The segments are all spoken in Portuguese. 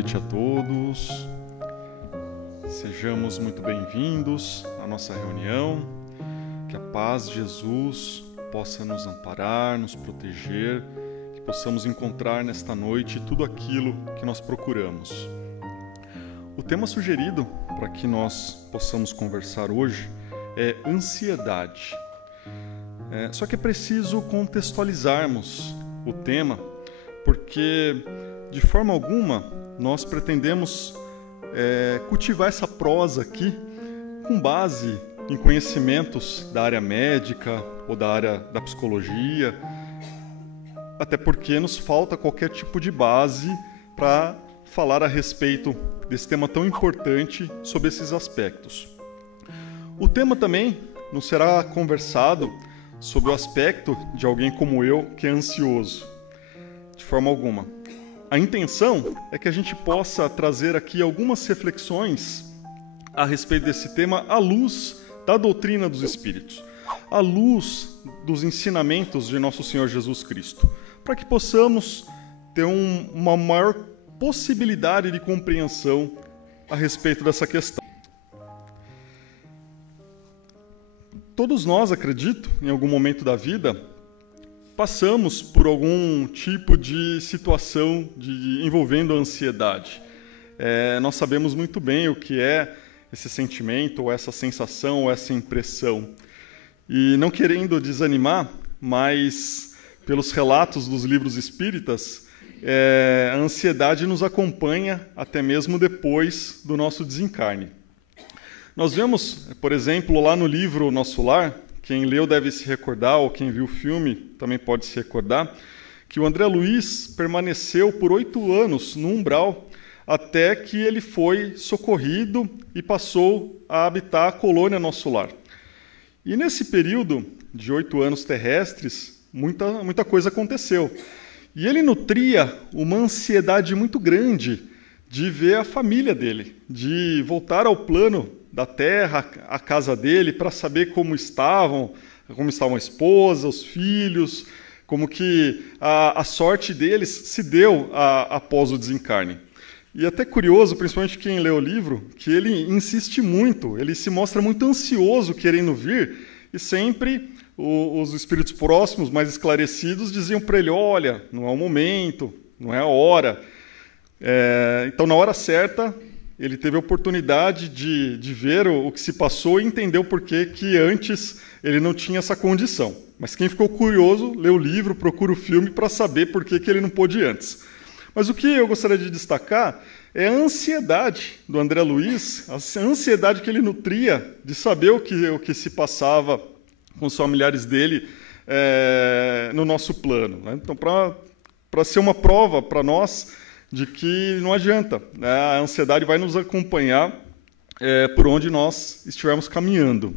noite a todos. Sejamos muito bem-vindos à nossa reunião. Que a paz de Jesus possa nos amparar, nos proteger, que possamos encontrar nesta noite tudo aquilo que nós procuramos. O tema sugerido para que nós possamos conversar hoje é ansiedade. Só que é preciso contextualizarmos o tema, porque de forma alguma nós pretendemos cultivar essa prosa aqui com base em conhecimentos da área médica ou da área da psicologia, até porque nos falta qualquer tipo de base para falar a respeito desse tema tão importante sobre esses aspectos. O tema também nos será conversado sobre o aspecto de alguém como eu que é ansioso. De forma alguma. A intenção é que a gente possa trazer aqui algumas reflexões a respeito desse tema à luz da doutrina dos Espíritos, à luz dos ensinamentos de Nosso Senhor Jesus Cristo, para que possamos ter uma maior possibilidade de compreensão a respeito dessa questão. Todos nós, acredito, em algum momento da vida, passamos por algum tipo de situação envolvendo a ansiedade. Nós sabemos muito bem o que é esse sentimento, ou essa sensação, ou essa impressão. E não querendo desanimar, mas pelos relatos dos livros espíritas, a ansiedade nos acompanha até mesmo depois do nosso desencarne. Nós vemos, por exemplo, lá no livro Nosso Lar, quem leu deve se recordar, ou quem viu o filme também pode se recordar, que o André Luiz permaneceu por 8 anos no umbral, até que ele foi socorrido e passou a habitar a colônia Nosso Lar. E nesse período de 8 anos terrestres, muita coisa aconteceu. E ele nutria uma ansiedade muito grande de ver a família dele, de voltar ao plano da terra, a casa dele, para saber como estavam a esposa, os filhos, como que a sorte deles se deu após o desencarne. E até curioso, principalmente quem lê o livro, que ele insiste muito, ele se mostra muito ansioso querendo vir, e sempre os espíritos próximos, mais esclarecidos, diziam para ele, olha, não é o momento, não é a hora. Então, na hora certa, ele teve a oportunidade de ver o que se passou e entender o porquê que antes ele não tinha essa condição. Mas quem ficou curioso, lê o livro, procura o filme para saber por que ele não pôde antes. Mas o que eu gostaria de destacar é a ansiedade do André Luiz, a ansiedade que ele nutria de saber o que se passava com os familiares dele no nosso plano. Né? Então, para ser uma prova para nós de que não adianta, né? A ansiedade vai nos acompanhar por onde nós estivermos caminhando.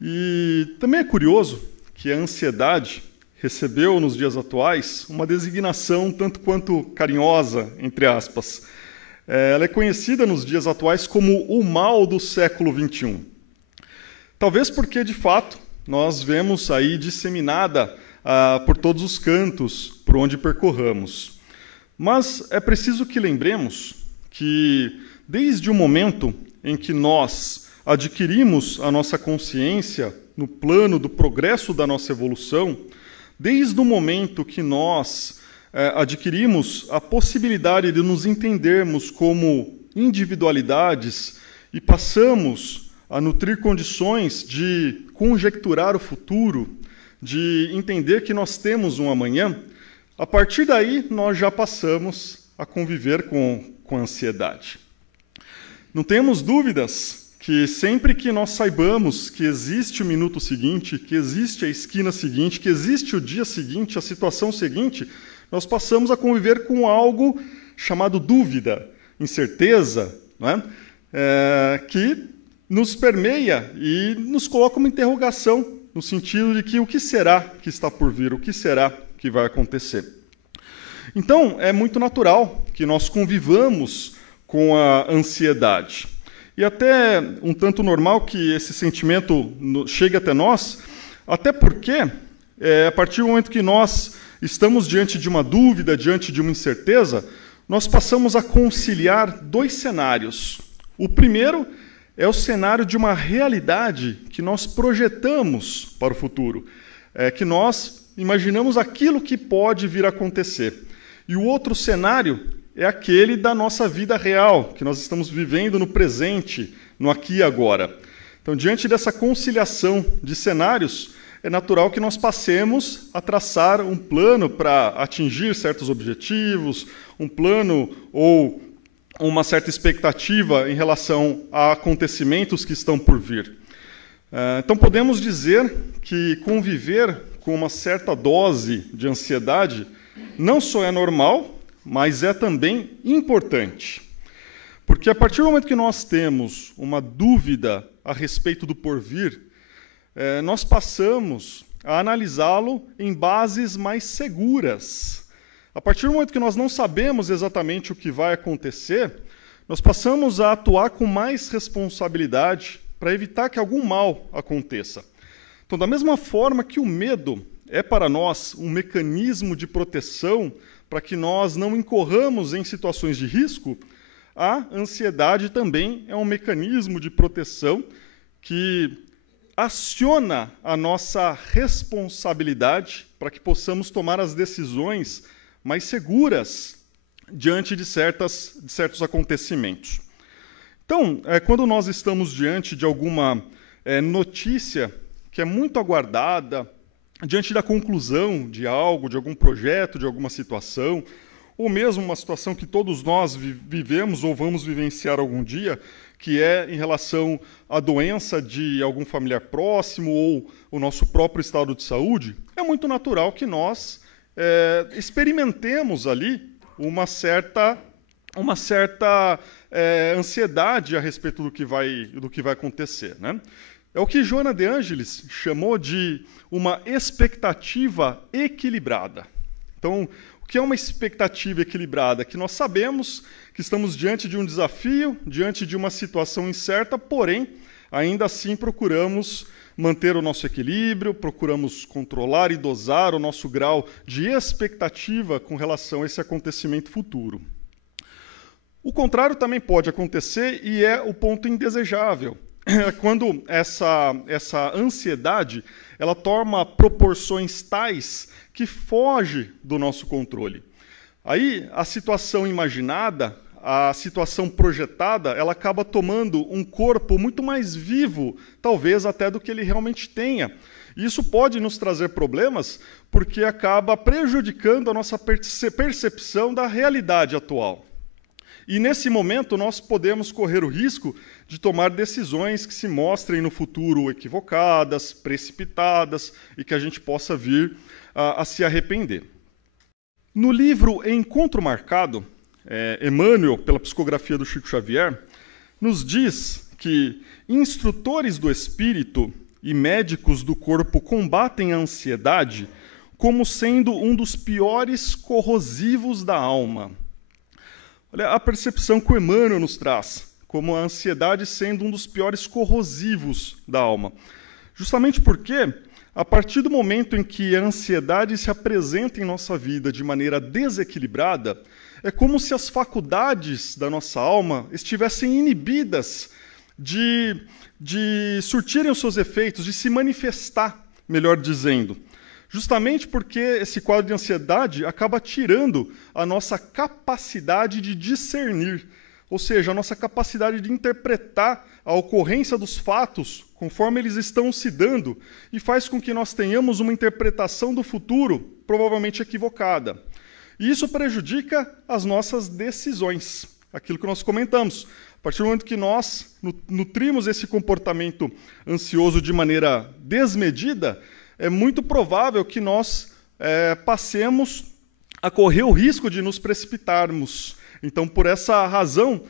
E também é curioso que a ansiedade recebeu, nos dias atuais, uma designação tanto quanto carinhosa, entre aspas. Ela é conhecida nos dias atuais como o mal do século XXI. Talvez porque, de fato, nós vemos aí disseminada por todos os cantos, por onde percorramos. Mas é preciso que lembremos que, desde o momento em que nós adquirimos a nossa consciência no plano do progresso da nossa evolução, desde o momento que nós adquirimos a possibilidade de nos entendermos como individualidades e passamos a nutrir condições de conjecturar o futuro, de entender que nós temos um amanhã, a partir daí, nós já passamos a conviver com a ansiedade. Não temos dúvidas que sempre que nós saibamos que existe o minuto seguinte, que existe a esquina seguinte, que existe o dia seguinte, a situação seguinte, nós passamos a conviver com algo chamado dúvida, incerteza, né? Que nos permeia e nos coloca uma interrogação, no sentido de que o que será que está por vir, o que será que vai acontecer. Então, é muito natural que nós convivamos com a ansiedade. E até um tanto normal que esse sentimento chegue até nós, até porque, a partir do momento que nós estamos diante de uma dúvida, diante de uma incerteza, nós passamos a conciliar dois cenários. O primeiro é o cenário de uma realidade que nós projetamos para o futuro, que nós imaginamos aquilo que pode vir a acontecer. E o outro cenário é aquele da nossa vida real, que nós estamos vivendo no presente, no aqui e agora. Então, diante dessa conciliação de cenários, é natural que nós passemos a traçar um plano para atingir certos objetivos, um plano ou uma certa expectativa em relação a acontecimentos que estão por vir. Então, podemos dizer que conviver com uma certa dose de ansiedade não só é normal, mas é também importante. Porque a partir do momento que nós temos uma dúvida a respeito do porvir, nós passamos a analisá-lo em bases mais seguras. A partir do momento que nós não sabemos exatamente o que vai acontecer, nós passamos a atuar com mais responsabilidade para evitar que algum mal aconteça. Então, da mesma forma que o medo é para nós um mecanismo de proteção para que nós não incorramos em situações de risco, a ansiedade também é um mecanismo de proteção que aciona a nossa responsabilidade para que possamos tomar as decisões mais seguras diante de certos acontecimentos. Então, quando nós estamos diante de alguma notícia que é muito aguardada, diante da conclusão de algo, de algum projeto, de alguma situação, ou mesmo uma situação que todos nós vivemos ou vamos vivenciar algum dia, que é em relação à doença de algum familiar próximo ou o nosso próprio estado de saúde, é muito natural que nós experimentemos ali uma certa ansiedade a respeito do que vai acontecer, né? É o que Joana de Ângeles chamou de uma expectativa equilibrada. Então, o que é uma expectativa equilibrada? Que nós sabemos que estamos diante de um desafio, diante de uma situação incerta, porém, ainda assim procuramos manter o nosso equilíbrio, procuramos controlar e dosar o nosso grau de expectativa com relação a esse acontecimento futuro. O contrário também pode acontecer e é o ponto indesejável. Quando essa ansiedade ela toma proporções tais que foge do nosso controle. Aí a situação imaginada, a situação projetada, ela acaba tomando um corpo muito mais vivo, talvez até do que ele realmente tenha. E isso pode nos trazer problemas, porque acaba prejudicando a nossa percepção da realidade atual. E nesse momento nós podemos correr o risco de tomar decisões que se mostrem no futuro equivocadas, precipitadas e que a gente possa vir a se arrepender. No livro Encontro Marcado, Emmanuel, pela psicografia do Chico Xavier, nos diz que instrutores do espírito e médicos do corpo combatem a ansiedade como sendo um dos piores corrosivos da alma. Olha a percepção que o Emmanuel nos traz, como a ansiedade sendo um dos piores corrosivos da alma. Justamente porque, a partir do momento em que a ansiedade se apresenta em nossa vida de maneira desequilibrada, é como se as faculdades da nossa alma estivessem inibidas de surtirem os seus efeitos, de se manifestar, melhor dizendo. Justamente porque esse quadro de ansiedade acaba tirando a nossa capacidade de discernir, ou seja, a nossa capacidade de interpretar a ocorrência dos fatos conforme eles estão se dando e faz com que nós tenhamos uma interpretação do futuro provavelmente equivocada. E isso prejudica as nossas decisões, aquilo que nós comentamos. A partir do momento que nós nutrimos esse comportamento ansioso de maneira desmedida, é muito provável que nós passemos a correr o risco de nos precipitarmos. Então, por essa razão,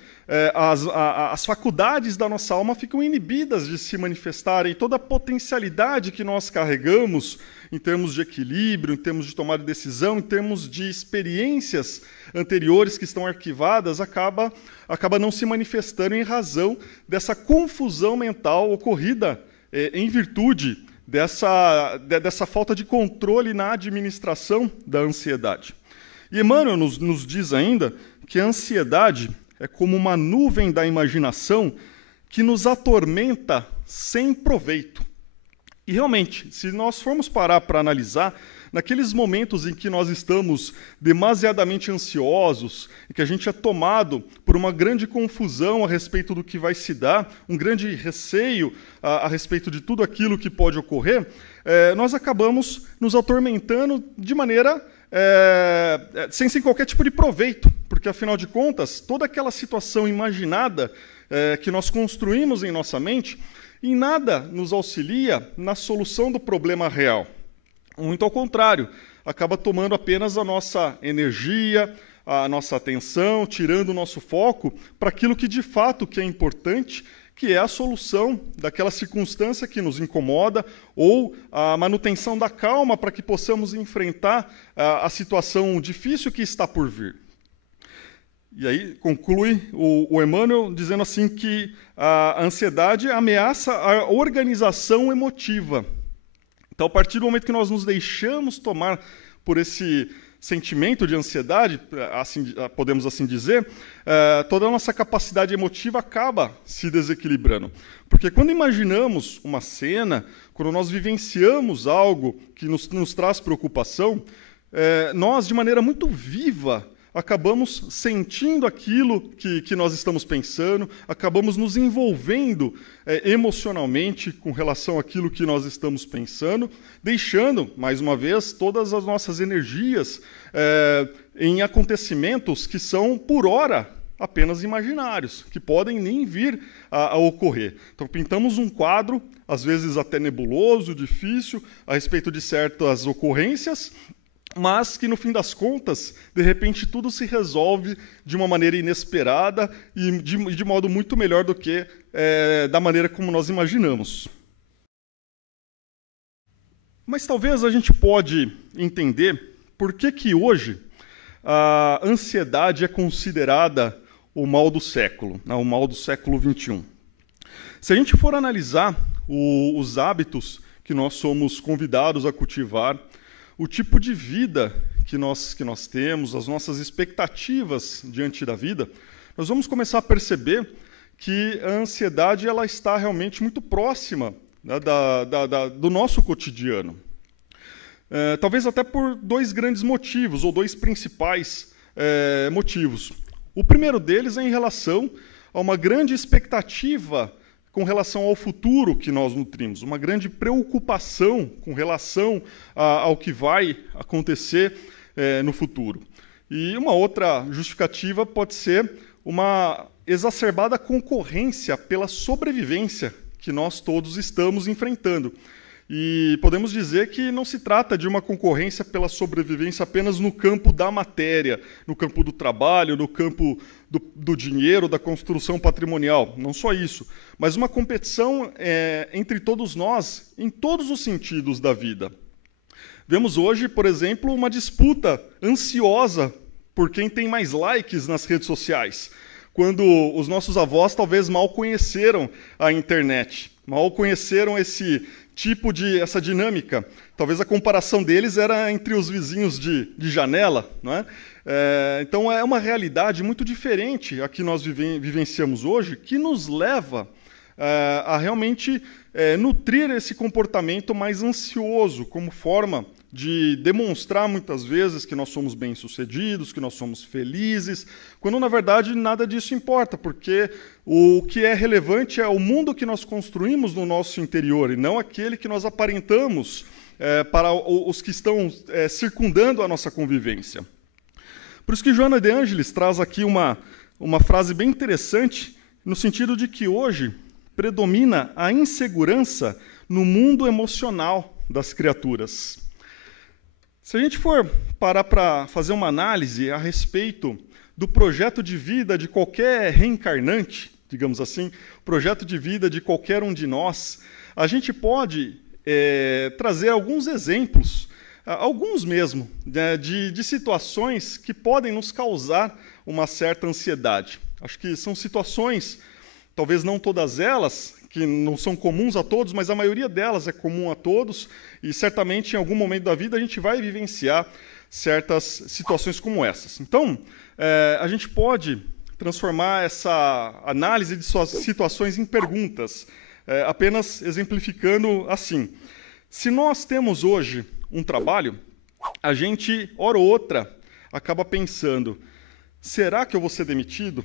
as faculdades da nossa alma ficam inibidas de se manifestarem. Toda a potencialidade que nós carregamos em termos de equilíbrio, em termos de tomada de decisão, em termos de experiências anteriores que estão arquivadas, acaba não se manifestando em razão dessa confusão mental ocorrida em virtude dessa falta de controle na administração da ansiedade. E Emmanuel nos diz ainda que a ansiedade é como uma nuvem da imaginação que nos atormenta sem proveito. E realmente, se nós formos parar para analisar, naqueles momentos em que nós estamos demasiadamente ansiosos, e que a gente é tomado por uma grande confusão a respeito do que vai se dar, um grande receio a respeito de tudo aquilo que pode ocorrer, nós acabamos nos atormentando de maneira sem qualquer tipo de proveito, porque, afinal de contas, toda aquela situação imaginada que nós construímos em nossa mente, em nada nos auxilia na solução do problema real. Muito ao contrário, acaba tomando apenas a nossa energia, a nossa atenção, tirando o nosso foco para aquilo que de fato que é importante, que é a solução daquela circunstância que nos incomoda ou a manutenção da calma para que possamos enfrentar a situação difícil que está por vir. E aí conclui o Emmanuel dizendo assim que a ansiedade ameaça a organização emotiva. Então, a partir do momento que nós nos deixamos tomar por esse sentimento de ansiedade, assim, podemos assim dizer, toda a nossa capacidade emotiva acaba se desequilibrando. Porque quando imaginamos uma cena, quando nós vivenciamos algo que nos traz preocupação, nós, de maneira muito viva, acabamos sentindo aquilo que nós estamos pensando, acabamos nos envolvendo emocionalmente com relação àquilo que nós estamos pensando, deixando, mais uma vez, todas as nossas energias em acontecimentos que são, por hora, apenas imaginários, que podem nem vir a ocorrer. Então, pintamos um quadro, às vezes até nebuloso, difícil, a respeito de certas ocorrências, mas que, no fim das contas, de repente, tudo se resolve de uma maneira inesperada e de modo muito melhor do que da maneira como nós imaginamos. Mas talvez a gente pode entender por que hoje a ansiedade é considerada o mal do século, o mal do século XXI. Se a gente for analisar os hábitos que nós somos convidados a cultivar, o tipo de vida que nós temos, as nossas expectativas diante da vida, nós vamos começar a perceber que a ansiedade ela está realmente muito próxima, né, do nosso cotidiano. Talvez até por dois grandes motivos, ou dois principais motivos. O primeiro deles é em relação a uma grande expectativa com relação ao futuro que nós nutrimos, uma grande preocupação com relação ao que vai acontecer no futuro. E uma outra justificativa pode ser uma exacerbada concorrência pela sobrevivência que nós todos estamos enfrentando. E podemos dizer que não se trata de uma concorrência pela sobrevivência apenas no campo da matéria, no campo do trabalho, no campo do dinheiro, da construção patrimonial. Não só isso, mas uma competição entre todos nós em todos os sentidos da vida. Vemos hoje, por exemplo, uma disputa ansiosa por quem tem mais likes nas redes sociais, quando os nossos avós talvez mal conheceram a internet, mal conheceram essa dinâmica. Talvez a comparação deles era entre os vizinhos de janela, não é? Então é uma realidade muito diferente a que nós vivenciamos hoje, que nos leva a realmente nutrir esse comportamento mais ansioso, como forma de demonstrar muitas vezes que nós somos bem-sucedidos, que nós somos felizes, quando na verdade nada disso importa, porque o que é relevante é o mundo que nós construímos no nosso interior e não aquele que nós aparentamos para os que estão circundando a nossa convivência. Por isso que Joana de Ângeles traz aqui uma frase bem interessante, no sentido de que hoje predomina a insegurança no mundo emocional das criaturas. Se a gente for parar para fazer uma análise a respeito do projeto de vida de qualquer reencarnante, digamos assim, projeto de vida de qualquer um de nós, a gente pode trazer alguns exemplos, alguns mesmo, né, de situações que podem nos causar uma certa ansiedade. Acho que são situações, talvez não todas elas, que não são comuns a todos, mas a maioria delas é comum a todos, e certamente em algum momento da vida a gente vai vivenciar certas situações como essas. Então, a gente pode transformar essa análise de suas situações em perguntas, apenas exemplificando assim. Se nós temos hoje um trabalho, a gente, hora ou outra, acaba pensando, será que eu vou ser demitido?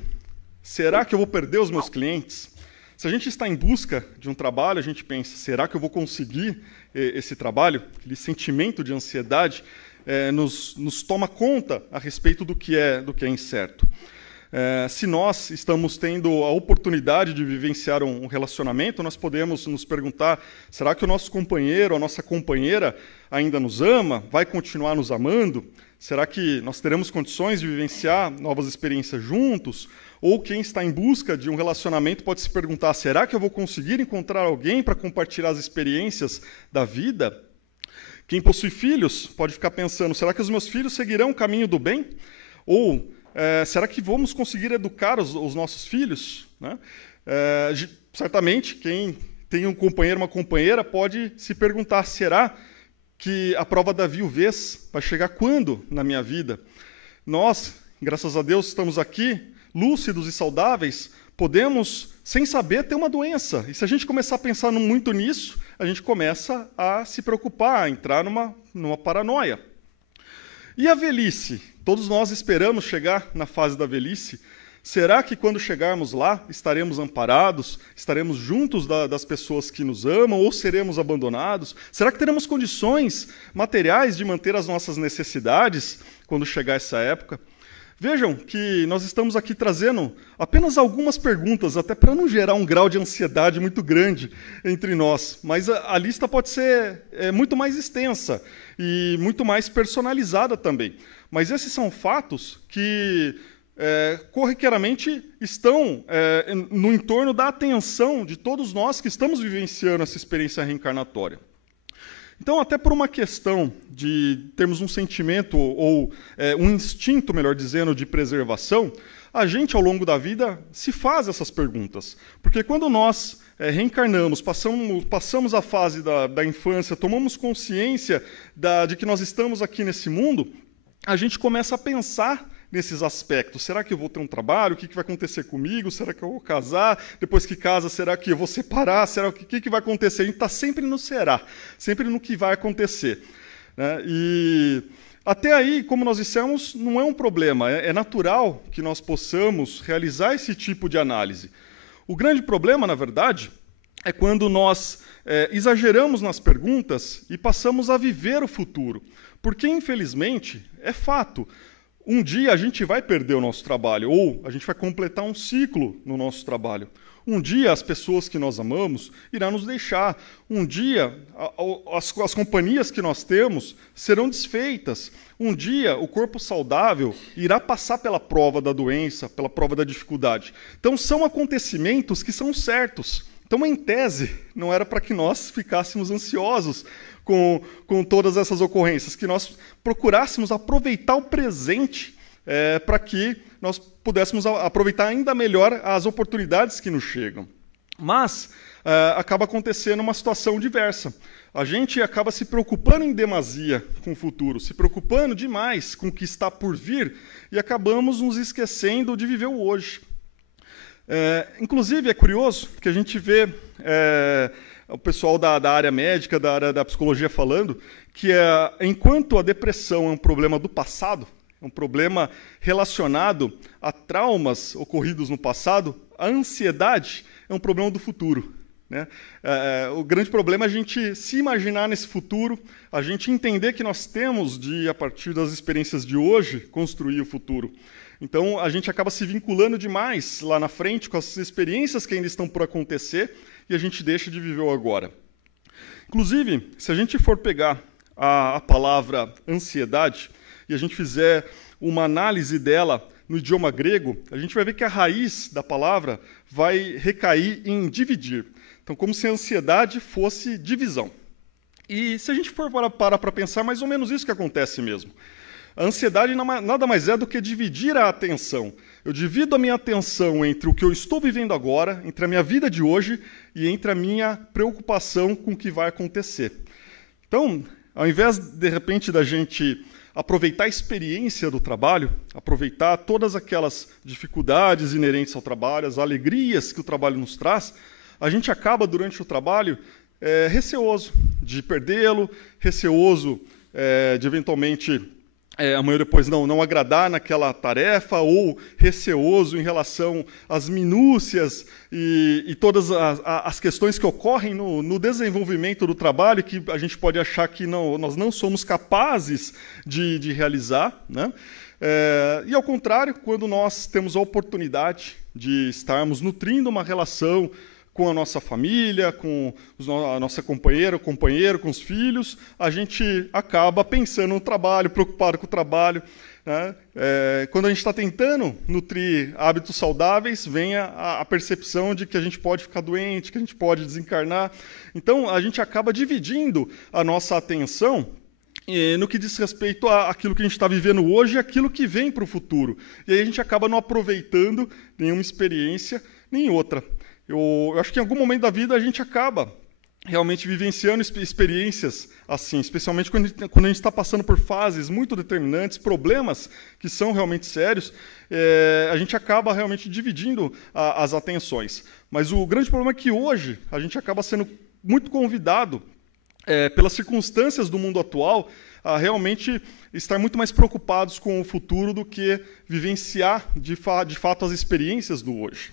Será que eu vou perder os meus clientes? Se a gente está em busca de um trabalho, a gente pensa, será que eu vou conseguir esse trabalho? Aquele sentimento de ansiedade nos toma conta a respeito do que é incerto. Se nós estamos tendo a oportunidade de vivenciar um relacionamento, nós podemos nos perguntar, será que o nosso companheiro, a nossa companheira ainda nos ama? Vai continuar nos amando? Será que nós teremos condições de vivenciar novas experiências juntos? Ou quem está em busca de um relacionamento pode se perguntar, será que eu vou conseguir encontrar alguém para compartilhar as experiências da vida? Quem possui filhos pode ficar pensando, será que os meus filhos seguirão o caminho do bem? Ou será que vamos conseguir educar os nossos filhos? Né? Certamente, quem tem um companheiro, uma companheira, pode se perguntar, será que a prova da viuvez vai chegar quando na minha vida? Nós, graças a Deus, estamos aqui, lúcidos e saudáveis, podemos, sem saber, ter uma doença. E se a gente começar a pensar muito nisso, a gente começa a se preocupar, a entrar numa paranoia. E a velhice? Todos nós esperamos chegar na fase da velhice. Será que quando chegarmos lá, estaremos amparados, estaremos juntos das pessoas que nos amam, ou seremos abandonados? Será que teremos condições materiais de manter as nossas necessidades quando chegar essa época? Vejam que nós estamos aqui trazendo apenas algumas perguntas, até para não gerar um grau de ansiedade muito grande entre nós. Mas a lista pode ser muito mais extensa e muito mais personalizada também. Mas esses são fatos que corriqueiramente estão no entorno da atenção de todos nós que estamos vivenciando essa experiência reencarnatória. Então, até por uma questão de termos um sentimento ou um instinto, melhor dizendo, de preservação, a gente, ao longo da vida, se faz essas perguntas. Porque quando nós reencarnamos, passamos a fase da infância, tomamos consciência de que nós estamos aqui nesse mundo, a gente começa a pensar nesses aspectos. Será que eu vou ter um trabalho? O que vai acontecer comigo? Será que eu vou casar? Depois que casa, será que eu vou separar? Será o que vai acontecer? A gente está sempre no será, sempre no que vai acontecer. Né? E até aí, como nós dissemos, não é um problema. É natural que nós possamos realizar esse tipo de análise. O grande problema, na verdade, é quando nós exageramos nas perguntas e passamos a viver o futuro. Porque, infelizmente, é fato, um dia a gente vai perder o nosso trabalho, ou a gente vai completar um ciclo no nosso trabalho. Um dia as pessoas que nós amamos irão nos deixar. Um dia as companhias que nós temos serão desfeitas. Um dia o corpo saudável irá passar pela prova da doença, pela prova da dificuldade. Então são acontecimentos que são certos. Então, em tese, não era para que nós ficássemos ansiosos com todas essas ocorrências, que nós procurássemos aproveitar o presente para que nós pudéssemos aproveitar ainda melhor as oportunidades que nos chegam. Mas acaba acontecendo uma situação diversa. A gente acaba se preocupando em demasia com o futuro, se preocupando demais com o que está por vir e acabamos nos esquecendo de viver o hoje. Inclusive, é curioso que a gente vê o pessoal da área médica, da área da psicologia falando que enquanto a depressão é um problema do passado, é um problema relacionado a traumas ocorridos no passado, a ansiedade é um problema do futuro. Né? O grande problema é a gente se imaginar nesse futuro, a gente entender que nós temos de, a partir das experiências de hoje, construir o futuro. Então, a gente acaba se vinculando demais lá na frente com as experiências que ainda estão por acontecer e a gente deixa de viver o agora. Inclusive, se a gente for pegar a palavra ansiedade e a gente fizer uma análise dela no idioma grego, a gente vai ver que a raiz da palavra vai recair em dividir. Então, como se a ansiedade fosse divisão. E se a gente for parar para pensar, mais ou menos isso que acontece mesmo. A ansiedade nada mais é do que dividir a atenção. Eu divido a minha atenção entre o que eu estou vivendo agora, entre a minha vida de hoje e entre a minha preocupação com o que vai acontecer. Então, ao invés, de repente, da gente aproveitar a experiência do trabalho, aproveitar todas aquelas dificuldades inerentes ao trabalho, as alegrias que o trabalho nos traz, a gente acaba, durante o trabalho, receoso de perdê-lo, receoso de, eventualmente, amanhã depois não agradar naquela tarefa, ou receoso em relação às minúcias e todas as questões que ocorrem no desenvolvimento do trabalho, que a gente pode achar que nós não somos capazes de realizar, né? E, ao contrário, quando nós temos a oportunidade de estarmos nutrindo uma relação com a nossa família, com a nossa companheira, o companheiro, com os filhos, a gente acaba pensando no trabalho, preocupado com o trabalho, né? Quando a gente está tentando nutrir hábitos saudáveis, vem a percepção de que a gente pode ficar doente, que a gente pode desencarnar. Então, a gente acaba dividindo a nossa atenção no que diz respeito àquilo que a gente está vivendo hoje e aquilo que vem para o futuro. E aí a gente acaba não aproveitando nenhuma experiência, nem outra. Eu acho que em algum momento da vida a gente acaba realmente vivenciando experiências assim, especialmente quando a gente está passando por fases muito determinantes, problemas que são realmente sérios, a gente acaba realmente dividindo as atenções. Mas o grande problema é que hoje a gente acaba sendo muito convidado, pelas circunstâncias do mundo atual, a realmente estar muito mais preocupados com o futuro do que vivenciar de fato as experiências do hoje.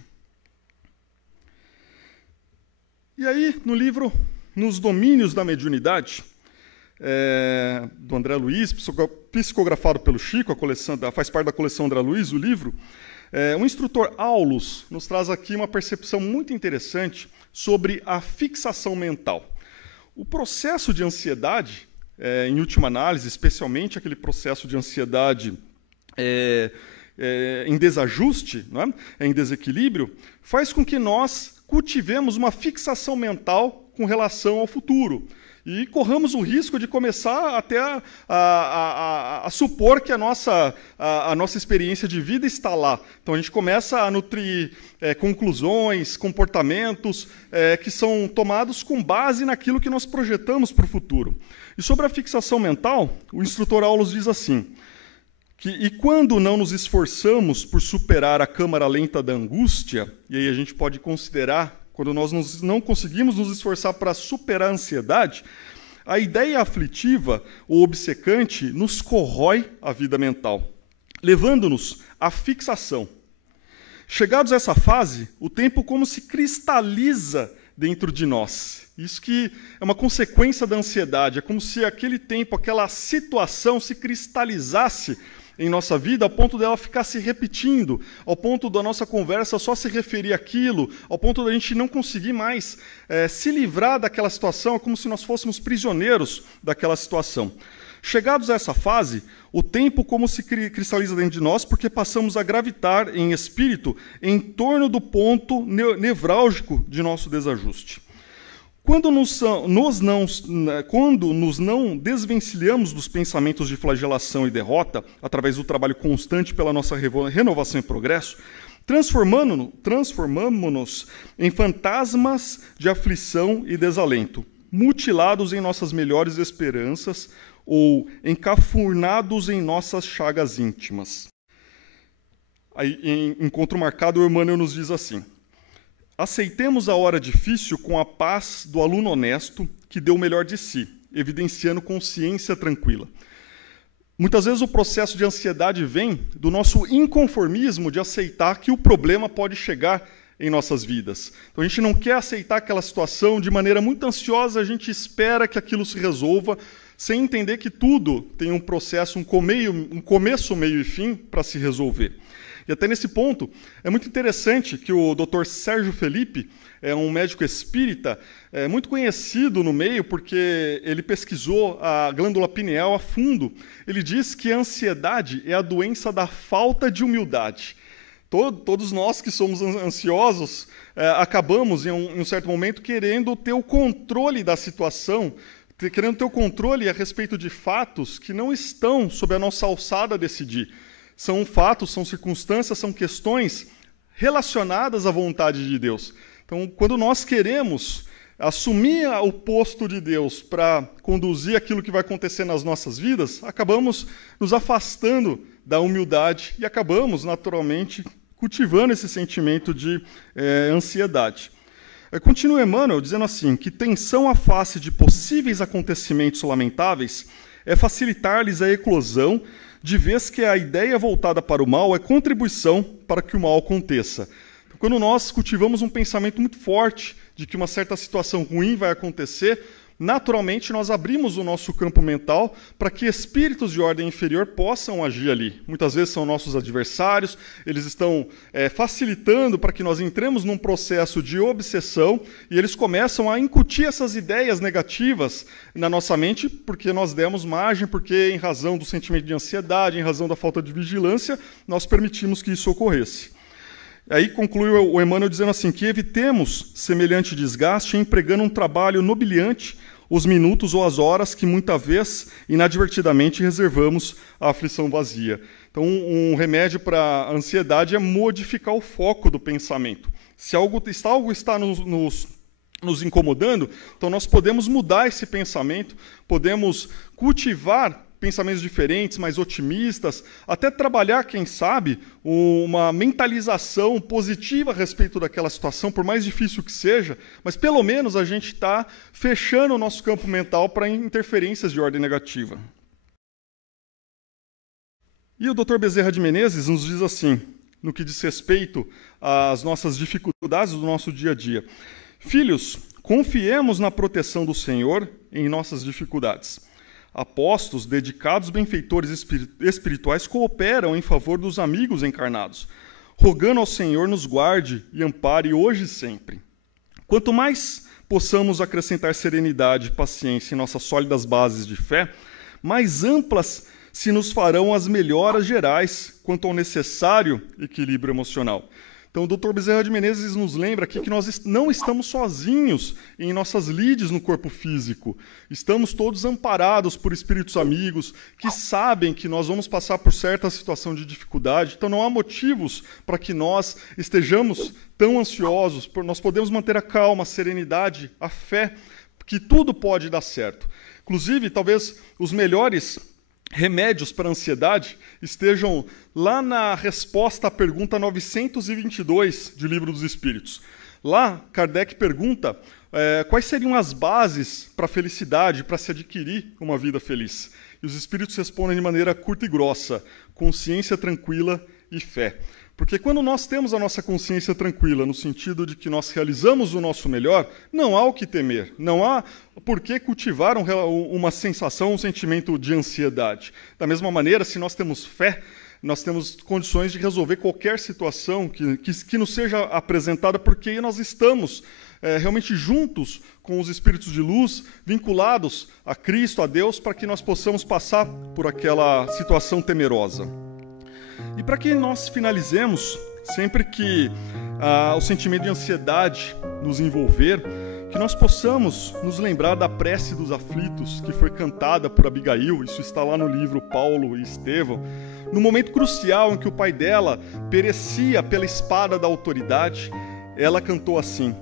E aí, no livro Nos Domínios da Mediunidade, do André Luiz, psicografado pelo Chico, faz parte da coleção André Luiz, o livro, o instrutor Aulus nos traz aqui uma percepção muito interessante sobre a fixação mental. O processo de ansiedade, em última análise, especialmente aquele processo de ansiedade em desajuste, né, em desequilíbrio, faz com que nós cultivemos uma fixação mental com relação ao futuro e corramos o risco de começar até a supor que a nossa experiência de vida está lá. Então a gente começa a nutrir conclusões, comportamentos que são tomados com base naquilo que nós projetamos para o futuro. E sobre a fixação mental, o instrutor Aulus diz assim, e quando não nos esforçamos por superar a câmara lenta da angústia, e aí a gente pode considerar, quando nós não conseguimos nos esforçar para superar a ansiedade, a ideia aflitiva ou obcecante nos corrói a vida mental, levando-nos à fixação. Chegados a essa fase, o tempo como se cristaliza dentro de nós. Isso que é uma consequência da ansiedade, é como se aquele tempo, aquela situação se cristalizasse em nossa vida, ao ponto dela ficar se repetindo, ao ponto da nossa conversa só se referir àquilo, ao ponto da gente não conseguir mais se livrar daquela situação, é como se nós fôssemos prisioneiros daquela situação. Chegados a essa fase, o tempo como se cristaliza dentro de nós, porque passamos a gravitar em espírito em torno do ponto nevrálgico de nosso desajuste. Quando nos não desvencilhamos dos pensamentos de flagelação e derrota, através do trabalho constante pela nossa renovação e progresso, transformamo-nos em fantasmas de aflição e desalento, mutilados em nossas melhores esperanças ou encafurnados em nossas chagas íntimas. Aí, em Encontro Marcado, o Emmanuel nos diz assim: aceitemos a hora difícil com a paz do aluno honesto que deu o melhor de si, evidenciando consciência tranquila. Muitas vezes o processo de ansiedade vem do nosso inconformismo de aceitar que o problema pode chegar em nossas vidas. Então a gente não quer aceitar aquela situação de maneira muito ansiosa, a gente espera que aquilo se resolva, sem entender que tudo tem um processo, um começo, meio e fim para se resolver. E até nesse ponto, é muito interessante que o Dr. Sérgio Felipe, é um médico espírita, muito conhecido no meio, porque ele pesquisou a glândula pineal a fundo. Ele diz que a ansiedade é a doença da falta de humildade. Todos nós que somos ansiosos, acabamos, em um certo momento, querendo ter o controle da situação, querendo ter o controle a respeito de fatos que não estão sob a nossa alçada a decidir. São fatos, são circunstâncias, são questões relacionadas à vontade de Deus. Então, quando nós queremos assumir o posto de Deus para conduzir aquilo que vai acontecer nas nossas vidas, acabamos nos afastando da humildade e acabamos, naturalmente, cultivando esse sentimento de ansiedade. Continua Emmanuel dizendo assim, que tensão à face de possíveis acontecimentos lamentáveis é facilitar-lhes a eclosão, de vez que a ideia voltada para o mal é contribuição para que o mal aconteça. Quando nós cultivamos um pensamento muito forte de que uma certa situação ruim vai acontecer, naturalmente nós abrimos o nosso campo mental para que espíritos de ordem inferior possam agir ali. Muitas vezes são nossos adversários, eles estão facilitando para que nós entremos num processo de obsessão e eles começam a incutir essas ideias negativas na nossa mente porque nós demos margem, porque em razão do sentimento de ansiedade, em razão da falta de vigilância, nós permitimos que isso ocorresse. Aí conclui o Emmanuel dizendo assim, que evitemos semelhante desgaste empregando um trabalho nobiliante os minutos ou as horas que muitas vezes, inadvertidamente, reservamos à aflição vazia. Então, um remédio para a ansiedade é modificar o foco do pensamento. Se algo está nos incomodando, então nós podemos mudar esse pensamento, podemos cultivar pensamentos diferentes, mais otimistas, até trabalhar, quem sabe, uma mentalização positiva a respeito daquela situação, por mais difícil que seja, mas pelo menos a gente está fechando o nosso campo mental para interferências de ordem negativa. E o Dr. Bezerra de Menezes nos diz assim, no que diz respeito às nossas dificuldades do nosso dia a dia. Filhos, confiemos na proteção do Senhor em nossas dificuldades. Apostos, dedicados benfeitores espirituais cooperam em favor dos amigos encarnados, rogando ao Senhor nos guarde e ampare hoje e sempre. Quanto mais possamos acrescentar serenidade e paciência em nossas sólidas bases de fé, mais amplas se nos farão as melhoras gerais quanto ao necessário equilíbrio emocional. Então, o Dr. Bezerra de Menezes nos lembra aqui que nós não estamos sozinhos em nossas lides no corpo físico. Estamos todos amparados por espíritos amigos que sabem que nós vamos passar por certa situação de dificuldade. Então, não há motivos para que nós estejamos tão ansiosos. Nós podemos manter a calma, a serenidade, a fé, que tudo pode dar certo. Inclusive, talvez os melhores remédios para a ansiedade estejam lá na resposta à pergunta 922 de Livro dos Espíritos. Lá, Kardec pergunta quais seriam as bases para a felicidade, para se adquirir uma vida feliz. E os Espíritos respondem de maneira curta e grossa, consciência tranquila e fé. Porque quando nós temos a nossa consciência tranquila, no sentido de que nós realizamos o nosso melhor, não há o que temer, não há por que cultivar uma sensação, um sentimento de ansiedade. Da mesma maneira, se nós temos fé, nós temos condições de resolver qualquer situação que nos seja apresentada, porque nós estamos realmente juntos com os espíritos de luz, vinculados a Cristo, a Deus, para que nós possamos passar por aquela situação temerosa. E para que nós finalizemos, sempre que o sentimento de ansiedade nos envolver, que nós possamos nos lembrar da prece dos aflitos, que foi cantada por Abigail, isso está lá no livro Paulo e Estevão, no momento crucial em que o pai dela perecia pela espada da autoridade, ela cantou assim: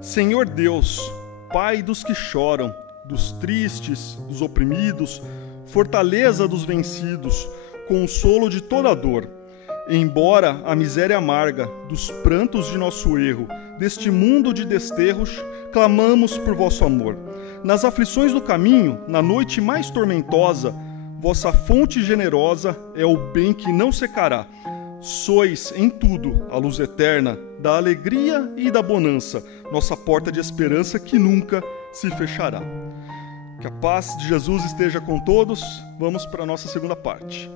Senhor Deus, Pai dos que choram, dos tristes, dos oprimidos, fortaleza dos vencidos, consolo de toda dor. Embora a miséria amarga dos prantos de nosso erro, deste mundo de desterros, clamamos por vosso amor. Nas aflições do caminho, na noite mais tormentosa, vossa fonte generosa é o bem que não secará. Sois em tudo a luz eterna da alegria e da bonança, nossa porta de esperança que nunca se fechará. Que a paz de Jesus esteja com todos. Vamos para a nossa segunda parte.